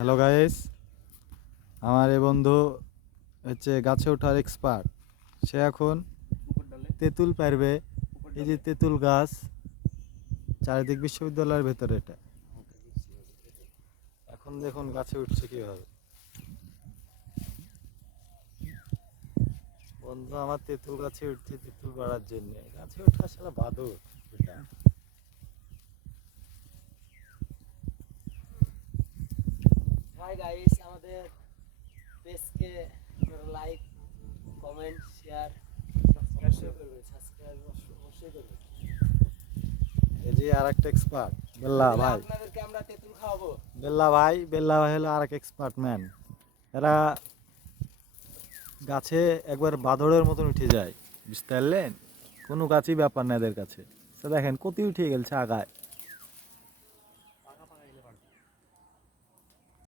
Hello guys, আমার এই বন্ধু হচ্ছে গাছে ওঠার এক্সপার্ট। সে এখন তেঁতুল পারবে। এই যে তেঁতুল গাছ, চারিদিক বিশ্ববিদ্যালয়ের ভেতরে এটা। এখন দেখুন গাছে উঠছে কিভাবে। বন্ধু আমার তেঁতুল গাছে উঠছে তেঁতুল পাড়ার জন্য। গাছে ওঠা আসলে বাদর এটা। হাই গাইস, আমাদের পেজকে লাইক, কমেন্ট, শেয়ার অবশ্যই করবেন, সাবস্ক্রাইব অবশ্যই করবেন। এই যে আর একটা এক্সপার্ট বেল্লা ভাই। আপনাদেরকে আমরা তেঁতুল খাওয়াবো। বেল্লা ভাই হলো আর এক এক্সপার্ট ম্যান। এরা গাছে একবার বাদরের মতন উঠে যায়, বুঝতে পারলেন? কোনো গাছই ব্যাপার না এদের কাছে। তো দেখেন কত উঠে গেছে আগায়।